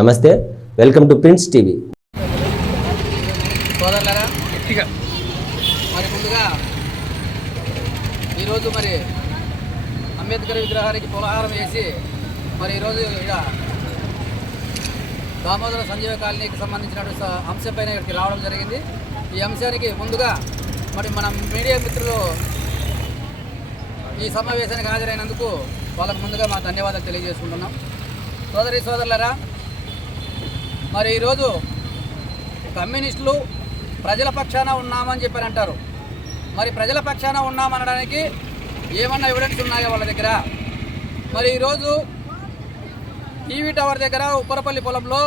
నమస్తే, welcome to prince TV. సోదరులారా, మరి ముందుగా ఈరోజు మరి అంబేద్కర్ విగ్రహానికి పులహారం వేసి మరి ఈరోజు ఇక్కడ దామోదర సంజీవ కాలనీకి సంబంధించిన అంశంపైన ఇక్కడికి రావడం జరిగింది. ఈ అంశానికి ముందుగా మరి మన మీడియా మిత్రులు ఈ సమావేశానికి హాజరైనందుకు వాళ్ళకు ముందుగా మా ధన్యవాదాలు తెలియజేసుకుంటున్నాం. సోదరులారా, మరి ఈరోజు కమ్యూనిస్టులు ప్రజల పక్షాన ఉన్నామని చెప్పని అంటారు. మరి ప్రజల పక్షాన ఉన్నామనడానికి ఏమన్నా ఎవిడెన్స్ ఉన్నాయో వాళ్ళ దగ్గర? మరి ఈరోజు టీవీ టవర్ దగ్గర ఉప్పరపల్లి పొలంలో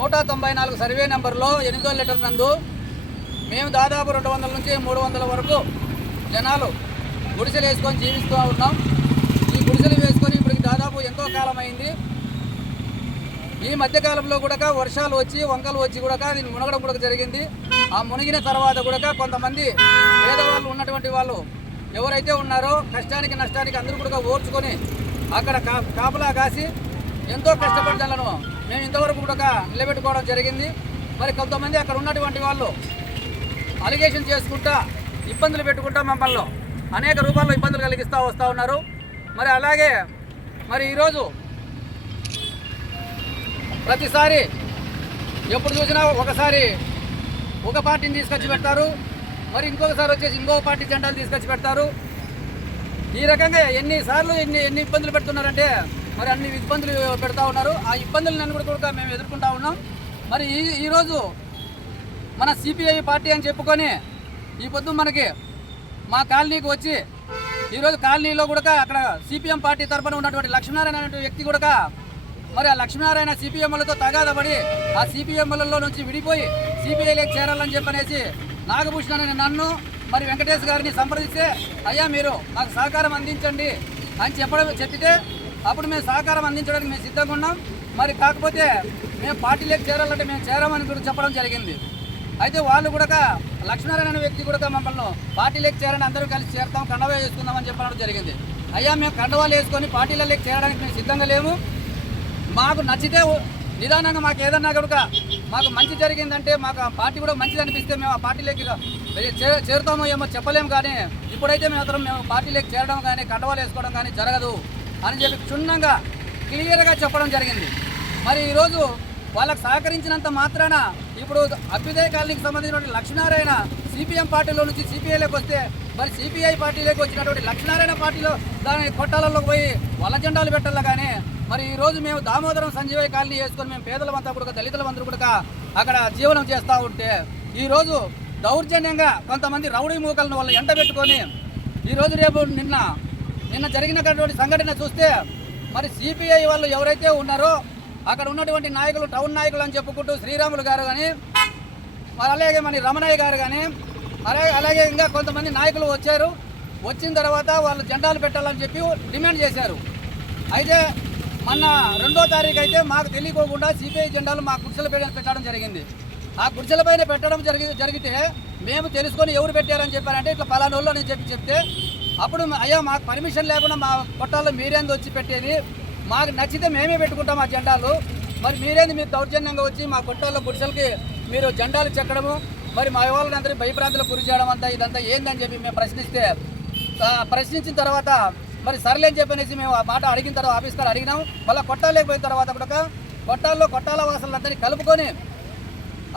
194 సర్వే నెంబర్లో 8వ లెటర్ నందు మేము దాదాపు 200 నుంచి 300 వరకు జనాలు గుడిసెలు వేసుకొని జీవిస్తూ ఉన్నాం. ఈ గుడిసెలు వేసుకొని ఇప్పటికి దాదాపు ఎంతో కాలం అయింది. ఈ మధ్యకాలంలో కూడా వర్షాలు వచ్చి వంకలు వచ్చి కూడా దీన్ని మునగడం కూడా జరిగింది. ఆ మునిగిన తర్వాత కూడా కొంతమంది పేదవాళ్ళు ఉన్నటువంటి వాళ్ళు ఎవరైతే ఉన్నారో కష్టానికి నష్టానికి అందరూ కూడా ఓర్చుకొని అక్కడ కాపలా కాసి ఎంతో కష్టపడ్డాలను మేము ఇంతవరకు కూడా నిలబెట్టుకోవడం జరిగింది. మరి కొంతమంది అక్కడ ఉన్నటువంటి వాళ్ళు అలిగేషన్ చేసుకుంటా ఇబ్బందులు పెట్టుకుంటా మమ్మల్ని అనేక రూపాల్లో ఇబ్బందులు కలిగిస్తూ వస్తూ ఉన్నారు. మరి అలాగే మరి ఈరోజు ప్రతిసారి ఎప్పుడు చూసినా ఒకసారి ఒక పార్టీని తీసుకొచ్చి పెడతారు, మరి ఇంకొకసారి వచ్చేసి ఇంకో పార్టీ జెండాలు తీసుకొచ్చి పెడతారు. ఈ రకంగా ఎన్నిసార్లు ఎన్ని ఇబ్బందులు పెడుతున్నారంటే మరి అన్ని ఇబ్బందులు పెడతా ఉన్నారు. ఆ ఇబ్బందులను కూడా మేము ఎదుర్కొంటా ఉన్నాం. మరి ఈరోజు మన సిపిఐ పార్టీ అని చెప్పుకొని ఈ పొద్దు మనకి మా కాలనీకి వచ్చి ఈరోజు కాలనీలో కూడా అక్కడ సిపిఎం పార్టీ తరఫున ఉన్నటువంటి లక్ష్మీనారాయణ అనే వ్యక్తి కూడా మరి ఆ లక్ష్మీనారాయణ సిపిఎంలతో తగాదపడి ఆ సిపిఎంలలో నుంచి విడిపోయి సిపిఐలోకి చేరాలని చెప్పనేసి నాగభూషణ్ అనే నన్ను మరి వెంకటేష్ గారిని సంప్రదిస్తే అయ్యా మీరు మాకు సహకారం అందించండి అని చెప్పితే అప్పుడు మేము సహకారం అందించడానికి మేము సిద్ధంగా ఉన్నాం. మరి కాకపోతే మేము పార్టీలోకి చేరాలంటే మేము చేరామని కూడా చెప్పడం జరిగింది. అయితే వాళ్ళు కూడా లక్ష్మీనారాయణ వ్యక్తి కూడా మమ్మల్ని పార్టీలోకి చేరని అందరూ కలిసి చేరుతాం, కండవా వేసుకుందామని చెప్పడం జరిగింది. అయ్యా మేము కండవాలు వేసుకొని పార్టీలలోకి చేరడానికి మేము సిద్ధంగా లేము. మాకు నచ్చితే నిదానంగా మాకు ఏదన్నా కూడా మాకు మంచి జరిగిందంటే మాకు ఆ పార్టీ కూడా మంచిది అనిపిస్తే మేము ఆ పార్టీలోకి చేరుతామో ఏమో చెప్పలేము. కానీ ఇప్పుడైతే మేము పార్టీలోకి చేరడం కానీ కండవాలు వేసుకోవడం కానీ జరగదు అని చెప్పి క్షుణ్ణంగా క్లియర్గా చెప్పడం జరిగింది. మరి ఈరోజు వాళ్ళకు సహకరించినంత మాత్రాన ఇప్పుడు అభ్యుదయ కాలనీకి సంబంధించినటువంటి లక్ష్మీనారాయణ సిపిఎం పార్టీలో నుంచి సిపిఐలోకి వస్తే మరి సిపిఐ పార్టీలోకి వచ్చినటువంటి లక్ష్మీనారాయణ పార్టీలో దాని కొట్టాలలోకి పోయి వాళ్ళ జెండాలు పెట్టాలి. కానీ మరి ఈరోజు మేము దామోదరం సంజీవయ్య కాలనీ వేసుకొని మేము పేదలమంతా కూడా దళితులందరూ కూడా అక్కడ జీవనం చేస్తూ ఉంటే ఈరోజు దౌర్జన్యంగా కొంతమంది రౌడీ మూకలను వాళ్ళు ఎంట పెట్టుకొని ఈరోజు రేపు నిన్న జరిగినటువంటి సంఘటన చూస్తే మరి సిపిఐ వాళ్ళు ఎవరైతే ఉన్నారో అక్కడ ఉన్నటువంటి నాయకులు టౌన్ నాయకులు అని చెప్పుకుంటూ శ్రీరాములు గారు కానీ మరి అలాగే మన రమణయ్య గారు కానీ అలాగే ఇంకా కొంతమంది నాయకులు వచ్చారు. వచ్చిన తర్వాత వాళ్ళు జెండాలు పెట్టాలని చెప్పి డిమాండ్ చేశారు. అయితే మొన్న 2వ తారీఖు అయితే మాకు తెలియకోకుండా సిపిఐ జెండాలు మా గుడిసెల పైన పెట్టడం జరిగింది. ఆ గుడిసెల పైన పెట్టడం జరిగితే మేము తెలుసుకొని ఎవరు పెట్టారని చెప్పారంటే ఇట్లా పలానోళ్ళు అని చెప్తే అప్పుడు అయ్యా మాకు పర్మిషన్ లేకుండా మా కొట్టాల్లో మీరేంది వచ్చి పెట్టేది, మాకు నచ్చితే మేమే పెట్టుకుంటాం ఆ జెండాలు, మరి మీరేంది మీరు దౌర్జన్యంగా వచ్చి మా కొట్టాల్లో గుడిసెలకి మీరు జెండాలు చెక్కడము, మరి మా వాళ్ళని అందరూ భయభ్రాంతులకు గురి చేయడం అంతా ఇదంతా ఏందని చెప్పి మేము ప్రశ్నించిన తర్వాత మరి సర్లేని చెప్పనేసి మేము ఆ మాట అడిగిన తర్వాత ఆఫీస్కారు అడిగినాం. మళ్ళీ కొట్టాలకు పోయిన తర్వాత కూడా కొట్టాల వాసులందరినీ కలుపుకొని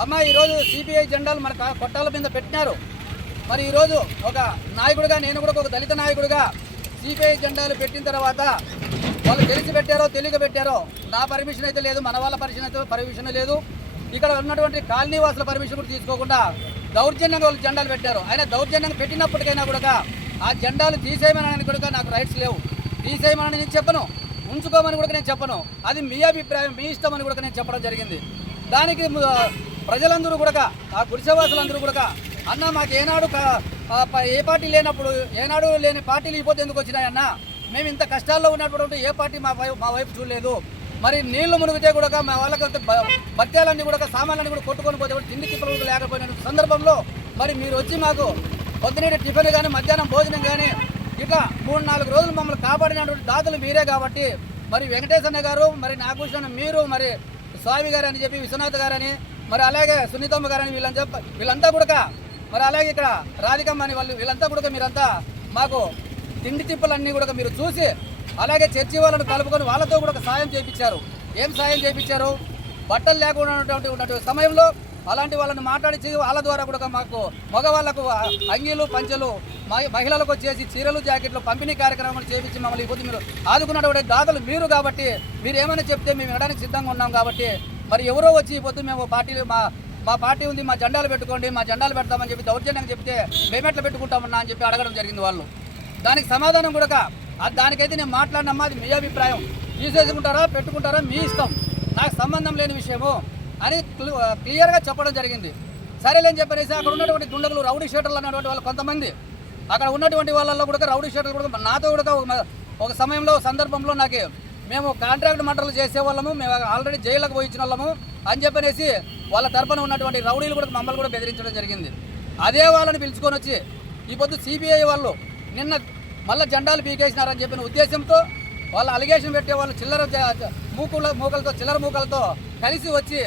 అమ్మ ఈరోజు సిపిఐ జెండాలు మన కొట్టాల మీద పెట్టినారు. మరి ఈరోజు ఒక నాయకుడిగా నేను కూడా ఒక దళిత నాయకుడిగా సిపిఐ జెండాలు పెట్టిన తర్వాత వాళ్ళు తెలిసి పెట్టారో తెలియక పెట్టారో నా పర్మిషన్ అయితే లేదు, మన వాళ్ళ పర్మిషన్ లేదు. ఇక్కడ ఉన్నటువంటి కాలనీ వాసుల పర్మిషన్ కూడా తీసుకోకుండా దౌర్జన్యంగా వాళ్ళు జెండాలు పెట్టారు. ఆయన దౌర్జన్యంగా పెట్టినప్పటికైనా కూడా ఆ జెండాలు తీసేయమని కూడా నాకు రైట్స్ లేవు. తీసేయమని నేను చెప్పను, ఉంచుకోమని కూడా నేను చెప్పను. అది మీ అభిప్రాయం, మీ ఇష్టం అని కూడా నేను చెప్పడం జరిగింది. దానికి ప్రజలందరూ కూడా ఆ గుడిసెవాసులందరూ కూడా అన్న మాకు ఏనాడు ఏ పార్టీ లేనప్పుడు ఏనాడు లేని పార్టీలు ఇపోతే ఎందుకు వచ్చినాయన్నా, మేము ఇంత కష్టాల్లో ఉన్నప్పుడు ఏ పార్టీ మా వైపు చూడలేదు. మరి నీళ్లు మునిగితే కూడా మా వాళ్ళకి బత్యాలన్నీ కూడా సామాన్లన్నీ కూడా కొట్టుకొని పోతే కూడా తిండి తిప్పలు లేకపోయిన సందర్భంలో మరి మీరు వచ్చి మాకు పొద్దునేటి టిఫిన్ కానీ మధ్యాహ్నం భోజనం కానీ ఇట్లా 3-4 రోజులు మమ్మల్ని కాపాడినటువంటి దాతలు మీరే కాబట్టి మరి వెంకటేశన్న గారు, మరి నాగభూషణ్ మీరు, మరి స్వామి గారు అని చెప్పి విశ్వనాథ్ గారని, మరి అలాగే సునీతమ్మ గారని వీళ్ళంతా కూడా, మరి అలాగే ఇక్కడ రాధికమ్మ అని వీళ్ళంతా కూడా మీరంతా మాకు తిండి తిప్పలన్నీ కూడా మీరు చూసి, అలాగే చర్చి వాళ్ళని కలుపుకొని వాళ్ళతో కూడా సాయం చేయించారు. ఏం సాయం చేయించారు? బట్టలు లేకుండా ఉన్నటువంటి సమయంలో అలాంటి వాళ్ళని మాట్లాడించి వాళ్ళ ద్వారా కూడా మాకు మగవాళ్లకు అంగీలు పంచెలు, మహిళలకు వచ్చేసి చీరలు జాకెట్లు పంపిణీ కార్యక్రమాలు చేయించి మమ్మల్ని ఈ పొద్దు మీరు ఆదుకున్నటువంటి దాతలు మీరు కాబట్టి, మీరు ఏమైనా చెప్తే మేము వినడానికి సిద్ధంగా ఉన్నాం. కాబట్టి మరి ఎవరో వచ్చి ఈ పొద్దు మేము పార్టీలు మా పార్టీ ఉంది, మా జెండాలు పెట్టుకోండి, మా జెండాలు పెడతామని చెప్పి దౌర్జన్యంగా చెప్తే మేమెట్లా పెట్టుకుంటామన్నా అని చెప్పి అడగడం జరిగింది వాళ్ళు. దానికి సమాధానం కూడా దానికైతే నేను మాట్లాడినమ్మా, అది మీ అభిప్రాయం, తీసేసుకుంటారా పెట్టుకుంటారా మీ ఇష్టం, నాకు సంబంధం లేని విషయము అని క్లియర్గా చెప్పడం జరిగింది. సరేలేని చెప్పేసి అక్కడ ఉన్నటువంటి దుండగులు రౌడీ షీటర్లు అన్నటువంటి వాళ్ళు కొంతమంది, అక్కడ ఉన్నటువంటి వాళ్ళల్లో కూడా రౌడీ షీటర్లు కూడా నాతో కూడా ఒక సమయంలో సందర్భంలో నాకు మేము కాంట్రాక్ట్ మంటలు చేసేవాళ్ళము, మేము ఆల్రెడీ జైలుకు పోయి ఇచ్చిన వాళ్ళము అని చెప్పనేసి వాళ్ళ తరపున ఉన్నటువంటి రౌడీలు కూడా మమ్మల్ని కూడా బెదిరించడం జరిగింది. అదే వాళ్ళని పిలుచుకొని వచ్చి ఈ పొద్దు సిబిఐ వాళ్ళు నిన్న మళ్ళీ జెండాలు పీకేసినారని చెప్పిన ఉద్దేశంతో వాళ్ళ అలిగేషన్ పెట్టే వాళ్ళు మూకలతో చిల్లర మూకలతో కలిసి వచ్చి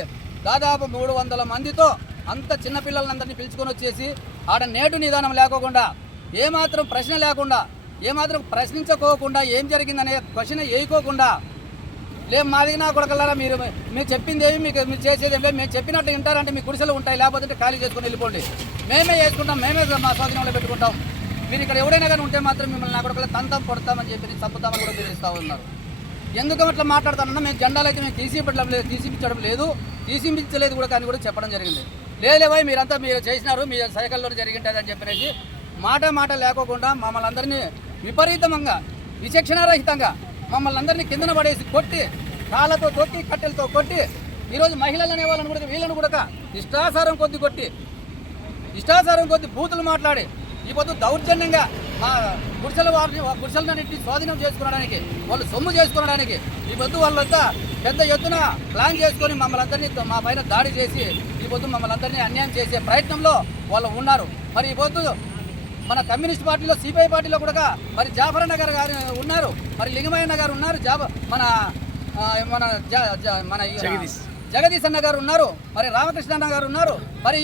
దాదాపు 300 మందితో అంత చిన్నపిల్లలందరినీ పిలుచుకొని వచ్చేసి ఆడ నేటు నిదానం లేకోకుండా, ఏమాత్రం ప్రశ్న లేకుండా, ఏమాత్రం ప్రశ్నించుకోకుండా, ఏం జరిగిందనే క్వశ్చన్ వేయకోకుండా, మాది నా కొడకల్లారా మీరు చెప్పింది ఏమి, మీరు చేసేది ఏమి, మేము చెప్పినట్టు వింటారంటే మీ గుడిసెలు ఉంటాయి, లేకపోతే ఖాళీ చేసుకొని వెళ్ళిపోండి, మేమే చేసుకుంటాం, మేమే మా స్వాధీనంలో పెట్టుకుంటాం, మీరు ఇక్కడ ఎవరైనా కానీ ఉంటే మాత్రం మిమ్మల్ని నా కొడకల్లా తంతం కొడతామని చెప్పి చంపుతామని కూడా బెదిరిస్తూ ఉన్నారు. ఎందుకు అట్లా మాట్లాడతానన్నా, మేము జెండాలు అయితే మేము తీసిపించడం లేదు, తీసిపించలేదు కూడా కానీ కూడా చెప్పడం జరిగింది. లేవై మీరంతా మీరు చేసినారు, మీ సైకిల్లో జరిగింటుంది అని చెప్పేసి మాట లేకోకుండా మమ్మల్ని అందరినీ విపరీతంగా విచక్షణారహితంగా మమ్మల్ని అందరినీ కిందన పడేసి కొట్టి, కాళ్ళతో తొక్కి కట్టెలతో కొట్టి, ఈరోజు మహిళలు అనే వాళ్ళని కూడా వీళ్ళను కూడా ఇష్టాసారం కొద్ది కొట్టి, ఇష్టాసారం కొద్ది బూతులు మాట్లాడి ఈ పొద్దు దౌర్జన్యంగా మా గుడిసెలన్నింటినీ స్వాధీనం చేసుకోవడానికి, వాళ్ళు సొమ్ము చేసుకోవడానికి ఈ పొద్దు వాళ్ళంతా పెద్ద ఎత్తున ప్లాన్ చేసుకొని మమ్మల్ని అందరినీ మా పైన దాడి చేసి ఈ పొద్దు మమ్మల్ని అందరినీ అన్యాయం చేసే ప్రయత్నంలో వాళ్ళు ఉన్నారు. మరి ఈ పొద్దు మన కమ్యూనిస్ట్ పార్టీలో, సిపిఐ పార్టీలో కూడా మరి జాఫరన్న గారు ఉన్నారు, మరి లింగమయ్యన్న గారు ఉన్నారు, మన జగదీశ్ అన్న గారు ఉన్నారు, మరి రామకృష్ణ అన్న గారు ఉన్నారు. మరి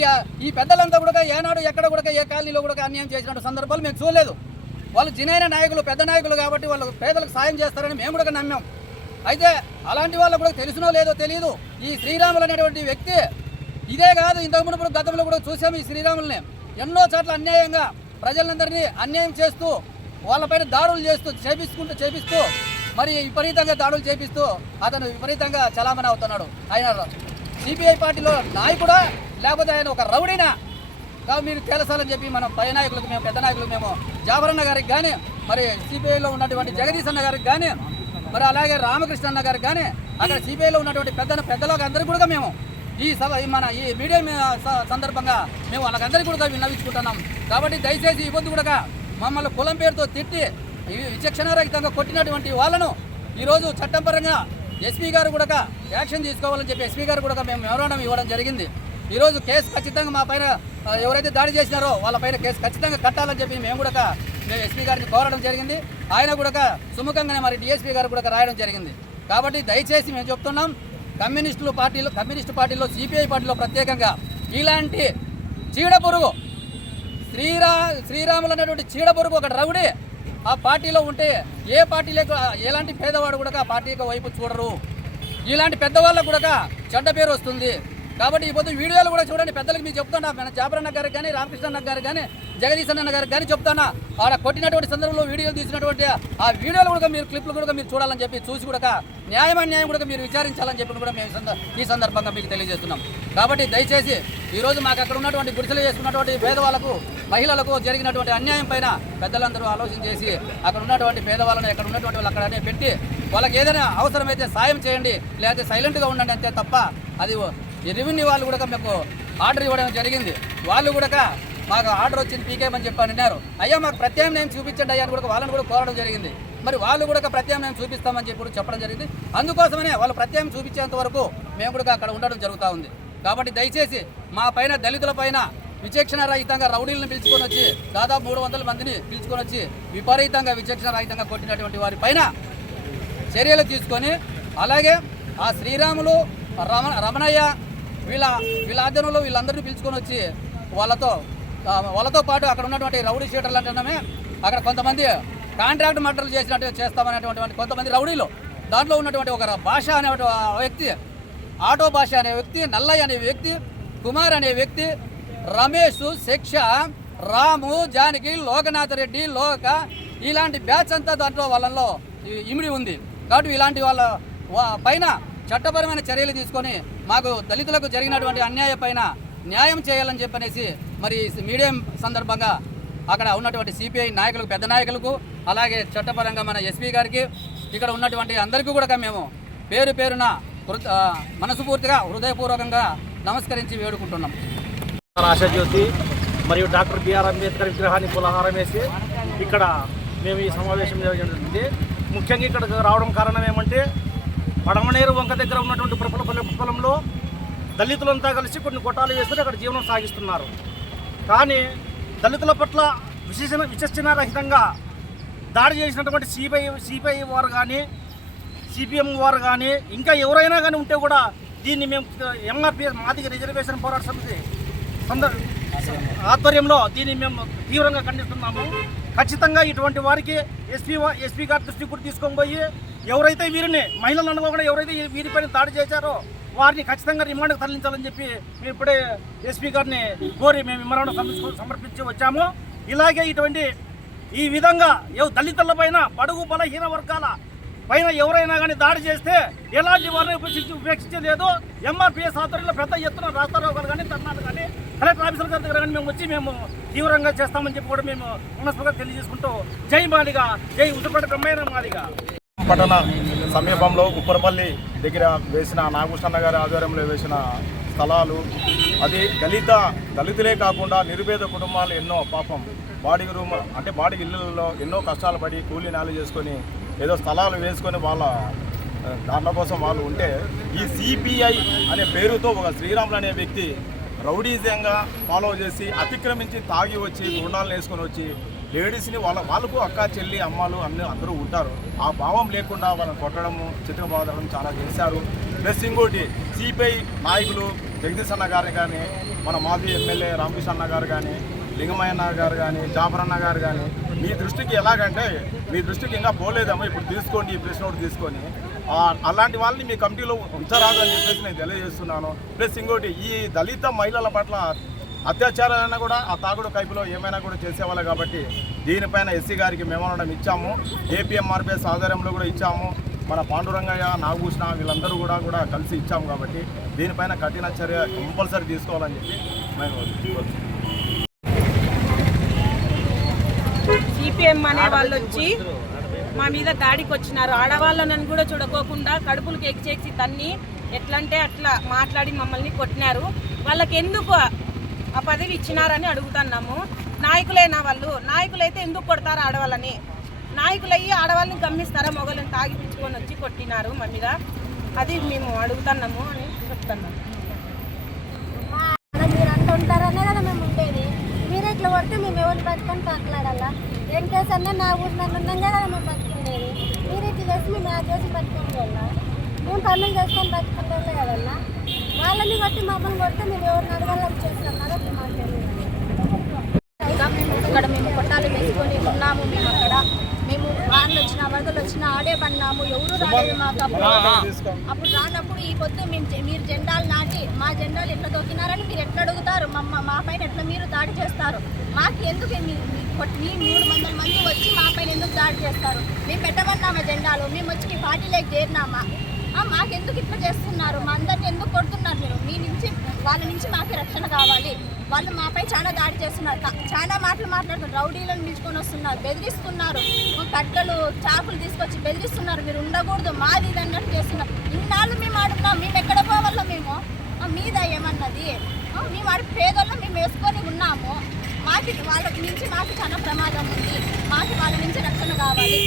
ఈ పెద్దలంతా కూడా ఏనాడు ఎక్కడ కూడా ఏ కాలనీలో కూడా అన్యాయం చేసినట్టు సందర్భాలు మేము చూడలేదు. వాళ్ళు జినైన నాయకులు, పెద్ద నాయకులు కాబట్టి వాళ్ళు పేదలకు సాయం చేస్తారని మేము కూడా నమ్మాం. అయితే అలాంటి వాళ్ళకు కూడా తెలిసినో లేదో తెలియదు, ఈ శ్రీరాములు అనేటువంటి వ్యక్తి ఇదే కాదు, ఇంతకు మునుపు గతంలో కూడా చూసాము ఈ శ్రీరాముల్ని ఎన్నో చోట్ల అన్యాయంగా ప్రజలందరినీ అన్యాయం చేస్తూ, వాళ్ళపైన దాడులు చేపిస్తూ మరి విపరీతంగా దాడులు చేపిస్తూ అతను విపరీతంగా చలామణి అవుతున్నాడు. ఆయన సిపిఐ పార్టీలో నాయకుడా లేకపోతే ఆయన ఒక రౌడీనా మీరు తెలుసాలని చెప్పి మనం పై నాయకులకు, మేము పెద్ద నాయకులకు, మేము జాఫరన్న గారికి కానీ, మరి సిపిఐలో ఉన్నటువంటి జగదీశ్ అన్న గారికి కానీ, మరి అలాగే రామకృష్ణ అన్న గారికి కానీ, అక్కడ సిపిఐలో ఉన్నటువంటి పెద్దలకు అందరికీ కూడా మేము ఈ మీడియా సందర్భంగా మేము వాళ్ళకందరికీ కూడా విన్నవించుకుంటున్నాం. కాబట్టి దయచేసి ఈ పొద్దు కూడా మమ్మల్ని కులం పేరుతో తిట్టి విచక్షణారహితంగా కొట్టినటువంటి వాళ్ళను ఈరోజు చట్టపరంగా ఎస్పీ గారు కూడా యాక్షన్ తీసుకోవాలని చెప్పి ఎస్పీ గారు కూడా మేము మెమోరాండం ఇవ్వడం జరిగింది. ఈరోజు కేసు ఖచ్చితంగా మా పైన ఎవరైతే దాడి చేసినారో వాళ్ళ పైన కేసు ఖచ్చితంగా కట్టాలని చెప్పి మేము ఎస్పీ గారిని కోరడం జరిగింది. ఆయన కూడా సుముఖంగానే మరి డిఎస్పీ గారు కూడా రాయడం జరిగింది. కాబట్టి దయచేసి మేము చెప్తున్నాం, కమ్యూనిస్ట్ పార్టీలో సిపిఐ పార్టీలో ప్రత్యేకంగా ఇలాంటి చీడపురుగు శ్రీరాములు అనేటువంటి చీడపురుగు ఒక రౌడీ ఆ పార్టీలో ఉంటే ఏ పార్టీలకు ఎలాంటి పేదవాడు కూడా ఆ పార్టీ వైపు చూడరు. ఇలాంటి పెద్దవాళ్ళకు కూడా చెడ్డ పేరు వస్తుంది. కాబట్టి ఈ పొద్దు వీడియోలు కూడా చూడండి, పెద్దలకు మీరు చెప్తానా, మన జాఫరన్న గారికి కానీ, రామకృష్ణ అన్న గారికి కానీ, జగదీశ్ అన్న గారికి కానీ చెప్తానా, ఆడ కొట్టినటువంటి సందర్భంలో వీడియోలు తీసినటువంటి ఆ వీడియోలు కూడా మీరు క్లిప్లు కూడా మీరు చూడాలని చెప్పి చూసి కూడా న్యాయం కూడా మీరు విచారించాలని చెప్పి కూడా మేము ఈ సందర్భంగా మీకు తెలియజేస్తున్నాం. కాబట్టి దయచేసి ఈరోజు మాకు అక్కడ ఉన్నటువంటి గుడిసెలు చేసుకున్నటువంటి పేదవాళ్ళకు, మహిళలకు జరిగినటువంటి అన్యాయం పైన పెద్దలందరూ ఆలోచన చేసి అక్కడ ఉన్నటువంటి పేదవాళ్ళని, ఎక్కడ ఉన్నటువంటి వాళ్ళు అక్కడనే పెట్టి వాళ్ళకి ఏదైనా అవసరమైతే సాయం చేయండి, లేకపోతే సైలెంట్గా ఉండండి అంతే తప్ప, అది రెవెన్యూ వాళ్ళు కూడా మీకు ఆర్డర్ ఇవ్వడం జరిగింది. వాళ్ళు కూడా మాకు ఆర్డర్ వచ్చింది పీకేమని చెప్పని అన్నారు. అయ్యా మాకు ప్రత్యామ్నాయం చూపించండి అయ్యా అని కూడా వాళ్ళని కూడా కోరడం జరిగింది. మరి వాళ్ళు కూడా ప్రత్యామ్నాయం చూపిస్తామని చెప్పి చెప్పడం జరిగింది. అందుకోసమనే వాళ్ళు ప్రత్యామ్నాయం చూపించేంత వరకు మేము కూడా అక్కడ ఉండడం జరుగుతూ ఉంది. కాబట్టి దయచేసి మా పైన, దళితుల పైన విచక్షణారహితంగా రౌడీలను పిలుచుకొని వచ్చి దాదాపు 300 మందిని పిలుచుకొని వచ్చి విపరీతంగా విచక్షణారహితంగా కొట్టినటువంటి వారి పైన చర్యలు తీసుకొని అలాగే ఆ శ్రీరాములు రమణయ్య వీళ్ళ ఆధ్వర్యంలో వీళ్ళందరినీ పిలుచుకొని వచ్చి వాళ్ళతో పాటు అక్కడ ఉన్నటువంటి రౌడీ షీటర్లు అంటున్నామే అక్కడ కొంతమంది కాంట్రాక్ట్ మర్డర్లు చేస్తామనేటువంటి కొంతమంది రౌడీలు దాంట్లో ఉన్నటువంటి ఒక భాష అనే వ్యక్తి, ఆటో భాష అనే వ్యక్తి, నల్లయ్య అనే వ్యక్తి, కుమార్ అనే వ్యక్తి, రమేష్, శిక్ష, రాము, జానకి, లోకనాథ్ రెడ్డి, లోక ఇలాంటి బ్యాచ్ అంతా దాంట్లో వాళ్ళలో ఇమిడి ఉంది. కాబట్టి ఇలాంటి వాళ్ళ పైన చట్టపరమైన చర్యలు తీసుకొని మాకు దళితులకు జరిగినటువంటి అన్యాయం పైన న్యాయం చేయాలని చెప్పనేసి మరి మీడియా సందర్భంగా అక్కడ ఉన్నటువంటి సిపిఐ నాయకులకు, పెద్ద నాయకులకు, అలాగే చట్టపరంగా మన ఎస్పీ గారికి, ఇక్కడ ఉన్నటువంటి అందరికీ కూడా మేము పేరు పేరున మనస్ఫూర్తిగా హృదయపూర్వకంగా నమస్కరించి వేడుకుంటున్నాం. ఆశాజ్యోతి మరియు డాక్టర్ బిఆర్ అంబేద్కర్ విగ్రహాన్ని పులహారం వేసి ఇక్కడ మేము ఈ సమావేశం జరిగింది. ముఖ్యంగా ఇక్కడికి రావడం కారణం ఏమంటే పడమనేరు వంక దగ్గర ఉన్నటువంటి పొలంలో దళితులంతా కలిసి కొన్ని కొట్టాలు వేసుకుని అక్కడ జీవనం సాగిస్తున్నారు. కానీ దళితుల పట్ల విచక్షణారహితంగా దాడి చేసినటువంటి సిపిఐ వారు కానీ, సిపిఎం వారు కానీ, ఇంకా ఎవరైనా కానీ ఉంటే కూడా దీన్ని మేము ఎంఆర్పిఎస్ మాదిగ రిజర్వేషన్ పోరాట సమితి ఆధ్వర్యంలో దీన్ని మేము తీవ్రంగా ఖండిస్తున్నాము. ఖచ్చితంగా ఇటువంటి వారికి ఎస్పీ గారి దృష్టికి కూడా తీసుకొని పోయి ఎవరైతే వీరిని మహిళలను కూడా ఎవరైతే వీరిపైన దాడి చేశారో వారిని ఖచ్చితంగా రిమాండ్కి తరలించాలని చెప్పి మేము ఇప్పుడే ఎస్పీ గారిని కోరి మేము మెమోరాండం సమర్పించి వచ్చాము. ఇలాగే ఇటువంటి ఈ విధంగా దళితుల పైన, బడుగు బలహీన వర్గాల పైన ఎవరైనా కానీ దాడి చేస్తే ఎలాంటి వారిని ఉపేక్షించలేదు. ఎంఆర్పిఎస్ ఆధ్వర్యంలో పెద్ద ఎత్తున రాస్తారోకాలు కానీ, ధర్నాలు కానీ, కలెక్టర్ ఆఫీసర్ గారి దగ్గర కానీ మేము తీవ్రంగా చేస్తామని చెప్పి కూడా మేము మనస్ఫూర్తిగా తెలియజేసుకుంటూ జై మాదిగా, జై ఉత్తరపేట బ్రహ్మయ్య మాదిగా. పట్టణ సమీపంలో ఉప్పరపల్లి దగ్గర వేసిన నాగభూషణ గారి ఆధ్వర్యంలో వేసిన స్థలాలు అది దళితులే కాకుండా నిరుపేద కుటుంబాలు ఎన్నో పాపం బాడిగ ఇళ్ళల్లో ఎన్నో కష్టాలు పడి కూలీ నాలు చేసుకొని ఏదో స్థలాలు వేసుకొని వాళ్ళ దాంట్లో కోసం వాళ్ళు ఉంటే ఈ సిపిఐ అనే పేరుతో ఒక శ్రీరాములు అనే వ్యక్తి రౌడీజంగా ఫాలో చేసి అతిక్రమించి తాగి వచ్చి గుండాలను వేసుకొని వచ్చి లేడీస్ని వాళ్ళకు అక్క, చెల్లి, అమ్మలు అందరూ ఉంటారు. ఆ భావం లేకుండా వాళ్ళని కొట్టడము, చిత్రబాదడం చాలా చేశారు. ప్లస్ ఇంకోటి సిపిఐ నాయకులు జగదీష్ అన్న గారు కానీ, మన మాజీ ఎమ్మెల్యే రామకృష్ణ అన్న గారు కానీ, లింగమయ్యన్న గారు కానీ, జాఫరన్న గారు కానీ మీ దృష్టికి ఎలాగంటే మీ దృష్టికి ఇంకా పోలేదమ్మా, ఇప్పుడు తీసుకోండి ఈ ప్రెస్ నోట్ తీసుకొని అలాంటి వాళ్ళని మీ కమిటీలో ఉంచరాదు అని చెప్పేసి నేను తెలియజేస్తున్నాను. ప్లస్ ఇంకోటి ఈ దళిత మహిళల పట్ల అత్యాచారాలైనా కూడా ఆ తాగుడు కైపులో ఏమైనా కూడా చేసేవాళ్ళు కాబట్టి దీనిపైన ఎస్సీ గారికి మెమోరాండం ఇచ్చాము. ఏపీఎంఆర్పిఎస్ ఆధ్వర్యంలో కూడా ఇచ్చాము. మన పాండురంగయ్య, నాగభూషణ వీళ్ళందరూ కూడా కలిసి ఇచ్చాము. కాబట్టి దీనిపైన కఠిన చర్య కంపల్సరీ తీసుకోవాలని చెప్పి మేము సిపిఎం అనే వాళ్ళు వచ్చి మా మీద దాడికి వచ్చినారు. ఆడవాళ్ళని కూడా చూడకోకుండా కడుపులకు ఎగిచేసి తన్ని ఎట్లంటే అట్లా మాట్లాడి మమ్మల్ని కొట్టినారు. వాళ్ళకి ఎందుకు ఆ పదవి ఇచ్చినారని అడుగుతున్నాము. నాయకులైనా వాళ్ళు, నాయకులైతే ఎందుకు కొడతారు ఆడవాళ్ళని? నాయకులయ్యి ఆడవాళ్ళని గమ్మిస్తారా? మొగలను తాగిపించుకొని వచ్చి కొట్టినారు మా మీద. అది మేము అడుగుతున్నాము అని చెప్తున్నాము. మీరు అంత ఉంటారనే కదా మేము ఉండేది. మీరు ఇట్లా కొడితే మేము ఎవరు బతుకొని మాట్లాడాలా? ఏం కేసు అన్నా నా ఊరు నన్ను ఉన్నాగా కదా మేము బతుకుండేది. మీరు ఇట్లా చేసి మేము ఆ చేసి బతుకుండే వాళ్ళ, మేము పనులు చేసుకొని బతుకుండే వాళ్ళే కదన్నా. వాళ్ళని కొట్టి మమ్మల్ని కొడితే మేము ఎవరిని అడగాలని చేస్తున్నారో మాట్లాడేది. మేము కొట్టాలు వేసుకొని ఉన్నాము. మేము అక్కడ వానలు వచ్చినా వరదలు వచ్చినా ఆడే పడినాము. ఎవరు రాలేదు మాకు. అప్పుడు రానప్పుడు ఈ పొద్దు మీరు జెండాలు నాటి మా జెండాలు ఎట్లా తొక్కినారని మీరు ఎట్లా అడుగుతారు? మా పైన ఎట్లా మీరు దాడి చేస్తారు? మాకు ఎందుకు మీ 300 మంది వచ్చి మా పైన ఎందుకు దాడి చేస్తారు? మేము పెట్టమన్నామా జెండాలు? మేము వచ్చి మీ పార్టీలోకి చేరినామా? మాకెందుకు ఇట్లా చేస్తున్నారు? మా అందరిని ఎందుకు కొడుతున్నారు మీరు? మీ నుంచి వాళ్ళ నుంచి మాకు రక్షణ కావాలి. వాళ్ళు మాపై చాలా దాడి చేస్తున్నారు. చాలా మాటలు మాట్లాడుతున్నారు. రౌడీలను పిలుచుకొని వస్తున్నారు, బెదిరిస్తున్నారు. కట్టలు, చాకులు తీసుకొచ్చి బెదిరిస్తున్నారు. మీరు ఉండకూడదు మాది ఇది అన్నట్టు చేస్తున్నారు. ఇన్నాళ్ళు మేము అడుగుతున్నాం, మేము ఎక్కడ పోవాలో మేము మీద ఏమన్నది? మేము అడుగు పేదల్లో మేము వేసుకొని ఉన్నాము. వాళ్ళ నుంచి మాకు చాలా ప్రమాదం ఉంది. మాకు వాళ్ళ నుంచి రక్షణ కావాలి.